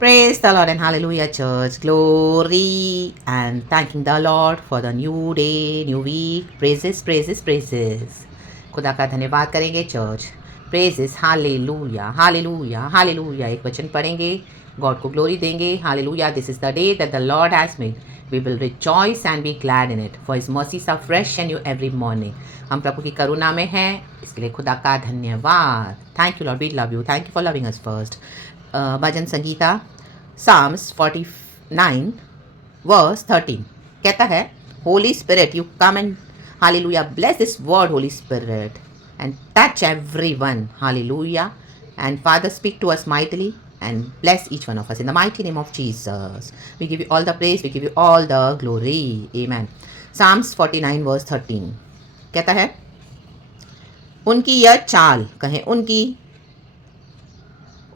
Praise the Lord and hallelujah, church. Glory and thanking the Lord for the new day, new week. Praises, praises, praises. खुदा का धन्यवाद करेंगे church. Praises, hallelujah, hallelujah, hallelujah. एक वचन पढ़ेंगे, God को glory देंगे. Hallelujah, this is the day that the Lord has made. We will rejoice and be glad in it, for His mercies are fresh and new every morning. हम प्रभु की करुणा में हैं, इसके लिए खुदा का धन्यवाद. Thank you Lord, we love you. Thank you for loving us first. Bhajan Sangeeta Psalms 49 verse 13 कहता है, Holy Spirit, you come and hallelujah, bless this word, Holy Spirit, and touch everyone, hallelujah, and Father, speak to us mightily and bless each one of us in the mighty name of Jesus. We give you all the praise, we give you all the glory. Amen. Psalms 49 verse 13 कहता है, उनकी यह चाल, कहें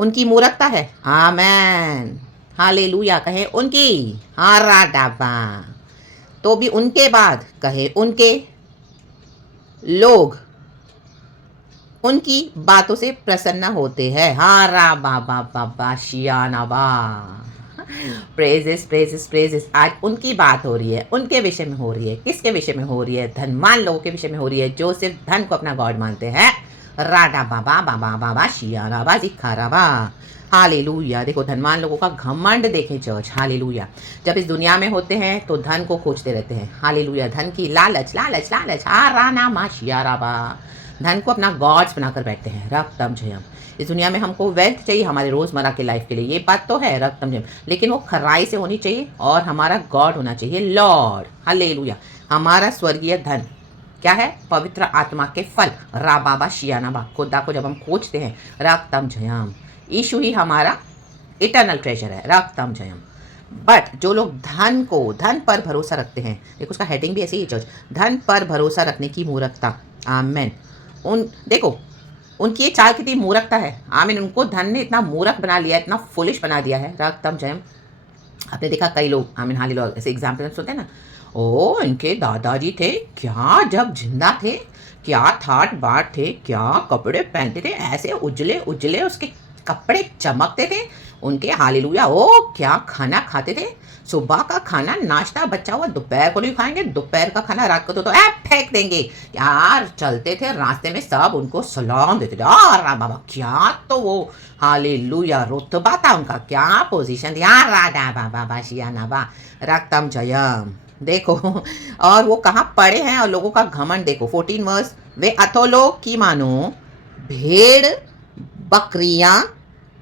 उनकी मूर्खता है. आमेन. Hallelujah. कहे उनकी हारा डाबा. तो भी उनके बाद कहे उनके लोग उनकी बातों से प्रसन्न होते हैं. हारा बाबा बाबा शियाना बा. Praises praises praises. आज उनकी बात हो रही है, उनके विषय में हो रही है. किसके विषय में हो रही है? धनवान लोगों के विषय में हो रही है, जो सिर्फ धन को अपना गॉड मानते हैं. राडा बाबा बाबा बाबा शियाना बा जिखारा बा. हालेलुया. देखो धनवान लोगों का घमंड देखें चर्च. हालेलुया. जब इस दुनिया में होते हैं तो धन को खोजते रहते हैं. हालेलुया. धन की लालच लालच लालच. हाराना मा शियारा बा. धन को अपना गॉड्स बनाकर बैठते हैं. रक्तम जयम. इस दुनिया में हमको वेल्थ चाहिए हमारे रोज़मर्रा के लाइफ के लिए, ये बात तो है. रक्तम जयम. लेकिन वो खराई से होनी चाहिए और हमारा गॉड होना चाहिए लॉर्ड. हालेलुया. हमारा स्वर्गीय धन क्या है? पवित्र आत्मा के फल. रा बाबा शियाना बा. खुदा को जब हम खोजते हैं, रक्तम जयम, यीशु ही हमारा इटर्नल ट्रेजर है. रक्तम जयम. बट जो लोग धन पर भरोसा रखते हैं, देखो उसका हेडिंग भी ऐसे ही चर्च, धन पर भरोसा रखने की मूर्खता. आमेन. देखो उनकी ये चाल कितनी मूर्खता है. आमीन. उनको धन ने इतना मूर्ख बना लिया, इतना फुलिश बना दिया है. रक्तम जयम. आपने देखा कई लोग, आमीन हालेलुया, ऐसे एग्जाम्पल सुनते हैं ना, ओ इनके दादाजी थे क्या जब जिंदा थे, क्या ठाट बाट थे, क्या कपड़े पहनते थे, ऐसे उजले उजले उसके कपड़े चमकते थे उनके. हालेलुया. ओ क्या खाना खाते थे. सुबह का खाना नाश्ता बचा हुआ दोपहर को नहीं खाएंगे, दोपहर का खाना रात को तो फेंक देंगे यार. चलते थे रास्ते में सब उनको सलाम देते थे. यार बाबा क्या तो वो हालेलुया रुतबा था उनका, क्या पोजीशन थी. यार राधा बाबा बाशियाना बा. रक्तम जयम. देखो और वो कहाँ पड़े हैं और लोगों का घमंड देखो. 14 वर्स. वे अथोलो की मानो भेड़ बकरियां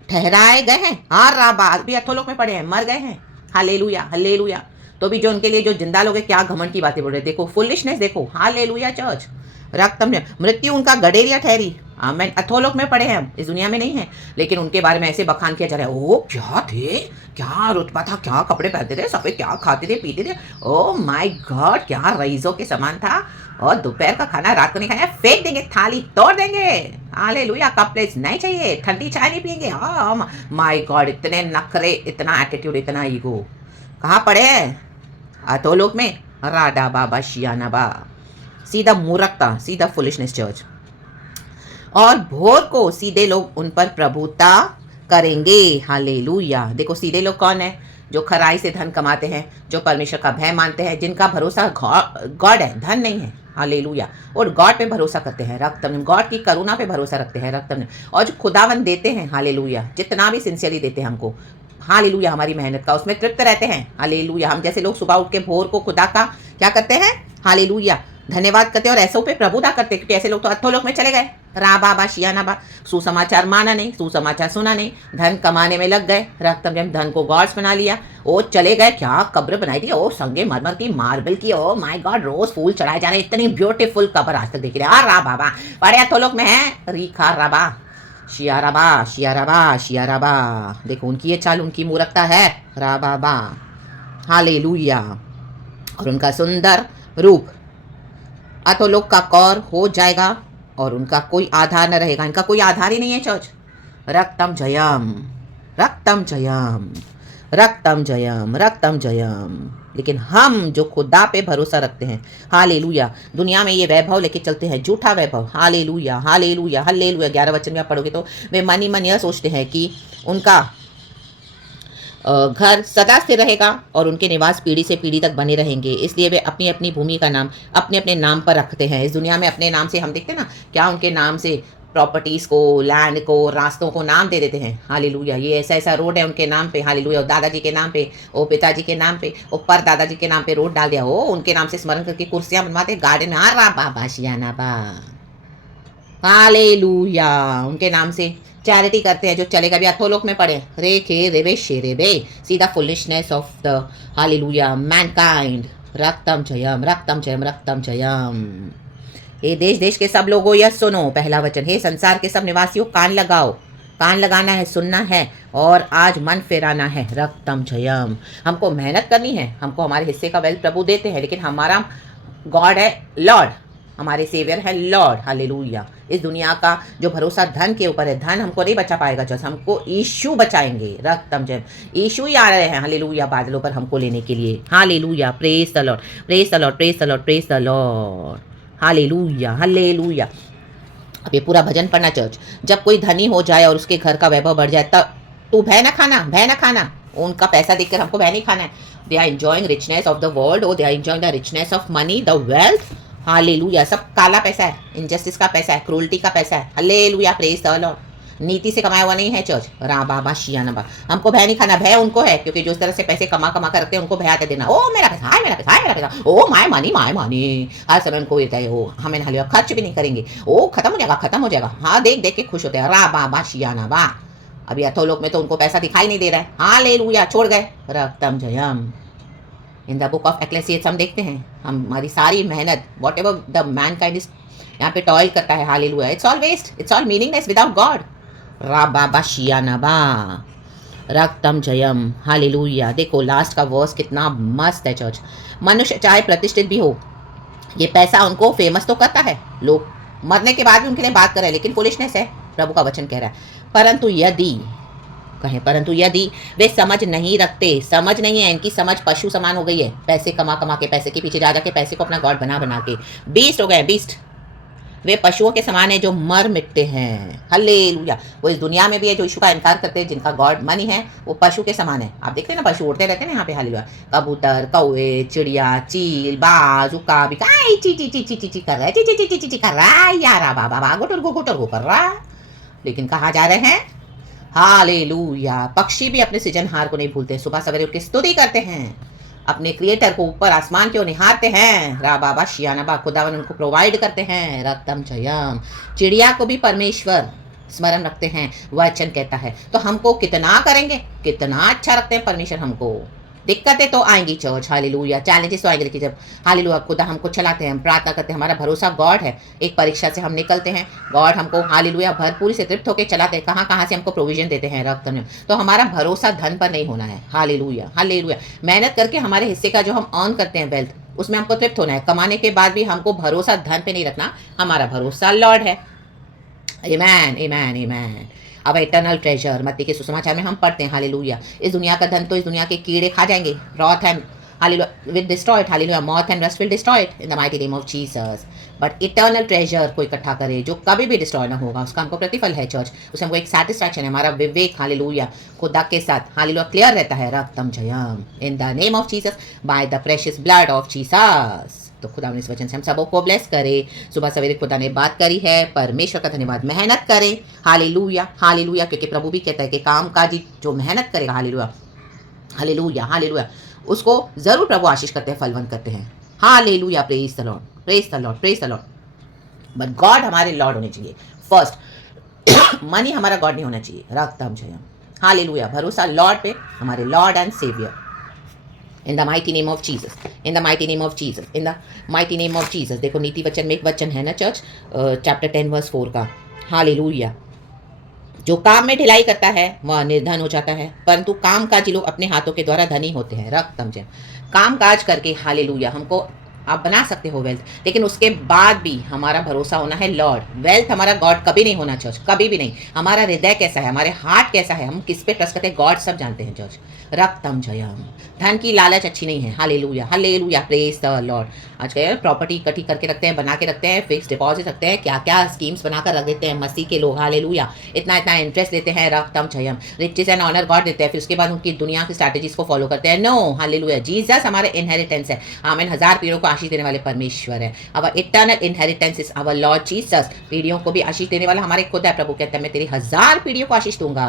ठहराए गए हैं. हाँ राबा भी अथोलोक में पड़े हैं, मर गए हैं. Hallelujah hallelujah. तो भी जो उनके लिए जो जिंदा लोग हैं, क्या घमंड की बातें बोल रहे. देखो फुलिशनेस देखो. Hallelujah church. रक्तम ने मृत्यु उनका गडेरिया ठहरी. आमेन. अथोलोक में पड़े हैं, हम इस दुनिया में नहीं है, लेकिन उनके बारे में ऐसे बखान किया जा रहा है. ओ क्या थे, क्या रुतबा था, क्या कपड़े पहनते थे, सफेद क्या खाते थे पीते थे. ओ माय गॉड क्या रईसों के समान था. और दोपहर का खाना रात को नहीं खाया, फेंक देंगे, थाली तोड़ देंगे. हालेलुया. कप प्लेट्स नहीं चाहिए, ठंडी चाय नहीं पियेंगे. हाँ माय गॉड. इतने नखरे, इतना एटीट्यूड, इतना ईगो. कहाँ पड़े हैं? अधोलोक में. राडा बाबा शियाना बा. सीधा मूर्खता, सीधा फुलिशनेस चर्च. और भोर को सीधे लोग उन पर प्रभुता करेंगे. हालेलुया. देखो सीधे लोग कौन है? जो खराई से धन कमाते हैं, जो परमेश्वर का भय मानते हैं, जिनका भरोसा गॉड है, धन नहीं है. हालेलुया. और गॉड पे भरोसा करते हैं. रक्तम. गॉड की करुणा पे भरोसा रखते हैं. रक्तम. और जो खुदावन देते हैं, हालेलुया, जितना भी सिंसियरली देते हैं हमको, हालेलुया, हमारी मेहनत का उसमें तृप्त रहते हैं. हालेलुया. हम जैसे लोग सुबह उठ के भोर को खुदा का क्या करते हैं? हालेलुया, धन्यवाद करते हैं और ऐसों पे प्रभुता करते हैं, क्योंकि ऐसे लोग तो अथोलोक में चले गए. रा बाबा शियाना बा. सुसमाचार माना नहीं, सुसमाचार सुना नहीं, धन कमाने में लग गए. रक्तम जब धन को गॉड्स बना लिया. ओ चले गए, क्या कब्र बनाई थी, ओ संगे मरमर की, मार्बल की. ओ माय गॉड रोज फूल चढ़ाए जा रहे हैं. इतनी ब्यूटीफुल कब्र आज तक देख रहे. रा बाबा बड़े अथोलोक में है. रीखा राबा शियाराबा शियाराबा शियाराबा. देखो उनकी ये चाल, उनकी मूर्खता है. रा बाबा. हालेलुया. और उनका सुंदर रूप अथोलोक का कौर हो जाएगा और उनका कोई आधार न रहेगा. इनका कोई आधार ही नहीं है चर्च. रक्तम जयम. रक्तम जयम. रक्तम जयम. रक्तम जयम. लेकिन हम जो खुदा पे भरोसा रखते हैं, हालेलुया, दुनिया में ये वैभव लेके चलते हैं, झूठा वैभव. Hallelujah hallelujah hallelujah. 11 वचन में आप पढ़ोगे तो वे मन ही मन यह सोचते हैं कि उनका घर सदा स्थिर रहेगा और उनके निवास पीढ़ी से पीढ़ी तक बने रहेंगे। इसलिए वे अपनी अपनी भूमि का नाम अपने अपने नाम पर रखते हैं। इस दुनिया में अपने नाम से हम देखते हैं ना, क्या उनके नाम से प्रॉपर्टीज़ को, लैंड को, रास्तों को नाम दे देते हैं। हालेलुया, ये ऐसा ऐसा रोड है उनके नाम पे। हालेलुया, और दादाजी के नाम पे, ओ पिताजी के नाम पे, ओ पर दादाजी के नाम पे रोड डाल दिया हो, उनके नाम से स्मरण करके कुर्सियां बनवाते, गार्डन, हाँ रा बाबा शियाना बा। हालेलुया, उनके नाम से चैरिटी करते हैं, जो चलेगा भी अथोलोक में पड़े, रे खे रेबे शेरेबे, see the foolishness of the hallelujah mankind. रक्तम जयम, रक्तम जयम, रक्तम जयम। हे देश देश के सब लोगों यह सुनो, पहला वचन, हे संसार के सब निवासियों कान लगाओ। कान लगाना है, सुनना है और आज मन फेराना है। रक्तम जयम, हमको मेहनत करनी है, हमको हमारे हिस्से का वेल्थ प्रभु देते हैं, लेकिन हमारा गॉड है लॉर्ड, हमारे सेवियर है लॉर्ड। हालेलुया, इस दुनिया का जो भरोसा धन के ऊपर है, धन हमको नहीं बचा पाएगा, जैसे हमको यीशु बचाएंगे। रक्तम जयम, यीशु ही आ रहे हैं हालेलुया बादलों पर हमको लेने के लिए। Hallelujah, praise the Lord, praise the Lord, praise the Lord, praise the Lord. Hallelujah, hallelujah. अब ये पूरा भजन पढ़ना चर्च। जब कोई धनी हो जाए और उसके घर का वैभव बढ़ जाए, तब तू भय ना खाना, भय ना खाना। उनका पैसा देखकर हमको भय नहीं खाना है। They are enjoying richness of the world, और they are enjoying the richness of money, the wealth. Hallelujah, सब काला पैसा है, इनजस्टिस का पैसा है, क्रूल्टी का पैसा है। Hallelujah, praise the Lord. नीति से कमाया हुआ नहीं है चर्च। रा बाबा शिया नबा, हमको भय नहीं खाना, भय उनको है, क्योंकि जो इस तरह से पैसे कमा कमा कर रखते हैं, उनको भय आते देना। ओ मेरा पैसा, हाय मेरा पैसा, हाय मेरा पैसा, oh my money, my money. हर समय उनको ये चाहिए, ओ हमें हालेलुया खर्च भी नहीं करेंगे, ओ खत्म हो जाएगा, खत्म हो जाएगा। हाँ, देख देख के खुश होते हैं। रा बाबा शिया नबा। अभी अथोलोक में तो उनको पैसा दिखाई नहीं दे रहा है। हालेलुया, छोड़ गए। रक्तम जयम। In the book of Ecclesiastes हम देखते हैं, हमारी सारी मेहनत, whatever the mankind is यहाँ पे टॉयल करता है, hallelujah, it's all waste, it's all meaningless without God. रा बाबा शिया नबा। रक्तम जयम, हालेलुया। देखो लास्ट का वर्स कितना मस्त है चर्च। मनुष्य चाहे प्रतिष्ठित भी हो, ये पैसा उनको फेमस तो करता है, लोग मरने के बाद भी उनके लिए बात कर रहे हैं, लेकिन फुलिशनेस है, प्रभु का वचन कह रहा है। परंतु यदि वे समझ नहीं रखते, समझ नहीं है, इनकी समझ पशु समान हो गई है, पैसे कमा कमा के, पैसे के पीछे जा के, पैसे को अपना गॉड बना बना के बीस्ट हो गए, बीस्ट। वे पशुओं के समान है जो मर मिटते हैं। हालेलुया, वो इस दुनिया में भी है जो यीशु का इनकार करते हैं, जिनका गॉड मनी है, वो पशु के समान है। आप देखते हैं ना, पशु उड़ते रहते हैं ना यहाँ पे, हालेलुया, कबूतर, कौवे, चिड़िया, चील, बाज, उका भी ची ची ची ची ची ची कर रहा है, ची ची ची ची ची कर रहा है, यारा बाबा गुटर गो कर रहा है, लेकिन कहाँ जा रहे हैं? हालेलुया। पक्षी भी अपने सृजनहार को नहीं भूलते, सुबह सवेरे उठ के स्तुति करते हैं, अपने क्रिएटर को ऊपर आसमान की ओर निहारते हैं। रा बाबा शियानबा, खुदावन उनको प्रोवाइड करते हैं। रक्तम जयम। चिड़िया को भी परमेश्वर स्मरण रखते हैं, वचन कहता है। तो हमको कितना करेंगे, कितना अच्छा रखते हैं परमेश्वर हमको। दिक्कतें तो आएंगी चर्च, हालेलुया, चैलेंजेस तो आएंगे, लेकिन जब हालेलुया खुदा हमको चलाते हैं, हम प्रार्थना करते हैं, हमारा भरोसा गॉड है। एक परीक्षा से हम निकलते हैं, गॉड हमको हालेलुया भरपूरी से तृप्त होकर चलाते हैं, कहाँ कहाँ से हमको प्रोविजन देते हैं रक्त में। तो हमारा भरोसा धन पर नहीं होना है। Hallelujah, hallelujah. मेहनत करके हमारे हिस्से का जो हम अर्न करते हैं वेल्थ, उसमें हमको तृप्त होना है। कमाने के बाद भी हमको भरोसा धन पे नहीं रखना, हमारा भरोसा लॉर्ड है। आमेन, आमेन, आमेन। अब इटर्नल ट्रेजर मत्ती के सुसमाचार में हम पढ़ते हैं, हालेलुया, इस दुनिया का धन तो इस दुनिया के कीड़े खा जाएंगे, moth and hallelujah will destroy it, hallelujah, moth and rust will destroy it in the mighty name of Jesus. But eternal treasure को इकट्ठा करे जो कभी भी डिस्ट्रॉय ना होगा, उसका हमको प्रतिफल है चर्च, उससे हमको एक सेटिस्फैक्शन है, हमारा विवेक हालेलुया खुदा के साथ हालेलुया क्लियर रहता है। रक्तम जयम in the name of Jesus by the precious blood of Jesus. तो खुदा ने इस वचन से हम सबों को ब्लेस करे। सुबह सवेरे खुदा ने बात करी है, परमेश्वर का धन्यवाद। मेहनत करें, हालेलुया, हालेलुया, क्योंकि प्रभु भी कहता है कि कामकाजी जो मेहनत करेगा, हालेलुया, हालेलुया, हालेलुया, उसको जरूर प्रभु आशीष करते हैं, फलवंत करते हैं। Hallelujah, praise the Lord, praise the Lord, praise the Lord. But God हमारे लॉर्ड होने चाहिए फर्स्ट, मनी हमारा गॉड नहीं होना चाहिए। रक्तम जयम, हालेलुया, भरोसा लॉर्ड पे, हमारे lord and saviour. In the mighty name of Jesus, in the mighty name of Jesus, in the mighty name of Jesus। देखो नीति वचन में एक वचन है ना चर्च, चैप्टर 10 वर्स 4 का, हालेलुया, जो काम में ढिलाई करता है वह निर्धन हो जाता है, परंतु काम काजी लोग अपने हाथों के द्वारा धनी होते हैं। रक्तम जय, काम काज करके हालेलुया हमको आप बना सकते हो वेल्थ, लेकिन उसके बाद भी हमारा भरोसा होना है लॉर्ड। वेल्थ हमारा गॉड कभी नहीं होना चर्च, कभी भी नहीं। हमारा हृदय कैसा है, हमारे हार्ट कैसा है, हम किस पे ट्रस्ट करते हैं, गॉड सब जानते हैं चर्च। रक्तम जयम। धन की लालच अच्छी नहीं है। Hallelujah hallelujah, praise the Lord. आज कल प्रॉपर्टी इकट्ठी करके रखते हैं, बना के रखते हैं, फिक्स डिपॉजिट रखते हैं, क्या क्या स्कीम्स बनाकर रख देते हैं मसीह के लोग। हालेलुया, इतना इतना इंटरेस्ट लेते हैं। रक्तम Jayam, riches and honour God देते हैं, फिर उसके बाद उनकी दुनिया की स्ट्रैटेजीज को फॉलो करते हैं। नो, हालेलुया, जीसस हमारे इनहेरिटेंस है। आमीन। 1000 पीढ़ियों को आशीष देने वाले परमेश्वर है। Our eternal inheritance is our Lord Jesus. पीढ़ियों को भी आशीष देने वाला हमारे खुद है। प्रभु कहते हैं मैं तेरी 1000 पीढ़ियों को आशीष दूंगा।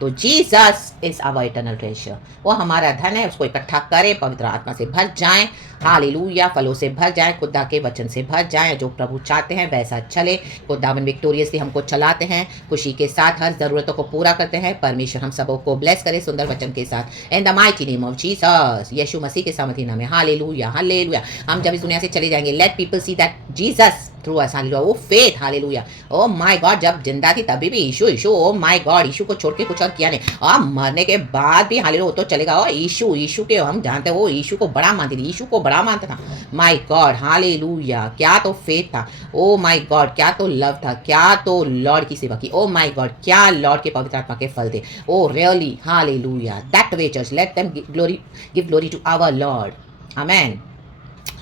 तो Jesus is our eternal treasure. वो हमारा धन है, उसको इकट्ठा करें, पवित्र आत्मा से भर जाएं, हालेलुया, फलों से भर जाएं, खुदा के वचन से भर जाएं। जो प्रभु चाहते हैं वैसा चले। खुदावन विक्टोरियसली हमको चलाते हैं, खुशी के साथ हर ज़रूरतों को पूरा करते हैं। परमेश्वर हम सबों को ब्लेस करे सुंदर वचन के साथ। In the mighty name of Jesus, यीशु मसीह के सामर्थी नाम में। Hallelujah hallelujah. हम जब इस दुनिया से चले जाएंगे, let people see that Jesus through us. Hallelujah, वो faith. Hallelujah, oh my God, जब जिंदा थी तभी भी यीशु यीशु, ओ माय गॉड, यीशु को छोड़ के कुछ और किया नहीं। और मरने के बाद भी हालेलुया वो तो चलेगा। ओ यीशु यीशु के हम जानते हैं, वो यीशु को बड़ा मानती थी, यीशु को बड़ा मानता था। माय गॉड, हालेलुया, क्या तो फेथ था। ओ माय गॉड, क्या तो लव था, क्या तो लॉर्ड की सेवा की। ओ माय गॉड, क्या लॉर्ड के पवित्र आत्मा के फल थे। Oh really, hallelujah, that way church, let them give glory to our lord. Amen.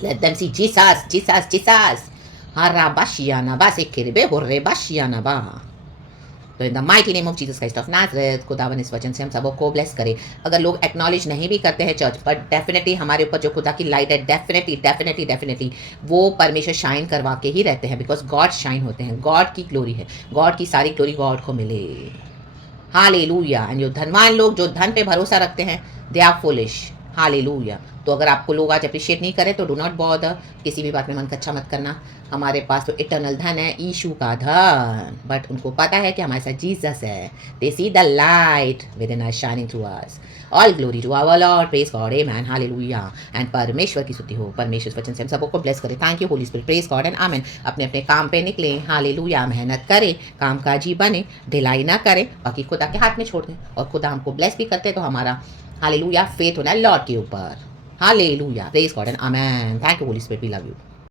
Let them see Jesus, Jesus, Jesus. Harabashianaba sekirbe horrebashianaba. तो इन the mighty name of Jesus Christ of Nazareth, खुदावन इस वचन से हम सबों को bless करे। अगर लोग एक्नॉलेज नहीं भी करते हैं चर्च, पर डेफिनेटली हमारे ऊपर जो खुदा की लाइट है, डेफिनेटली डेफिनेटली डेफिनेटली वो परमेश्वर शाइन करवा के ही रहते हैं, बिकॉज गॉड शाइन होते हैं। गॉड की ग्लोरी है, गॉड की सारी ग्लोरी गॉड को मिले। हालेलुया। एंड जो धनवान लोग जो धन पे भरोसा रखते हैं, दे आर फुलिश। हालेलुया। तो अगर आपको लोग आज अप्रिशिएट नहीं करें तो डू नॉट बॉदर, किसी भी बात में मन कच्चा मत करना। हमारे पास तो इटर्नल धन है, यीशु का धन, बट उनको पता है कि हमारे साथ जीसस है। They see the light within us shining through us. All glory to our Lord, praise God, amen, hallelujah. And परमेश्वर की स्तुति हो, परमेश्वर वचन से हम सबको ब्लेस करे। Thank you Holi Spirit, praise God and amen. अपने अपने काम पे निकले, हालेलुया, मेहनत करें, कामकाजी बने, ढिलाई ना करें, बाकी खुदा के हाथ में छोड़ दें। और खुदा हमको ब्लेस भी करते तो हमारा हालेलुया फेथ होना है लॉर्ड के ऊपर। Hallelujah, praise God and amen. Thank you Holi spirit, we love you.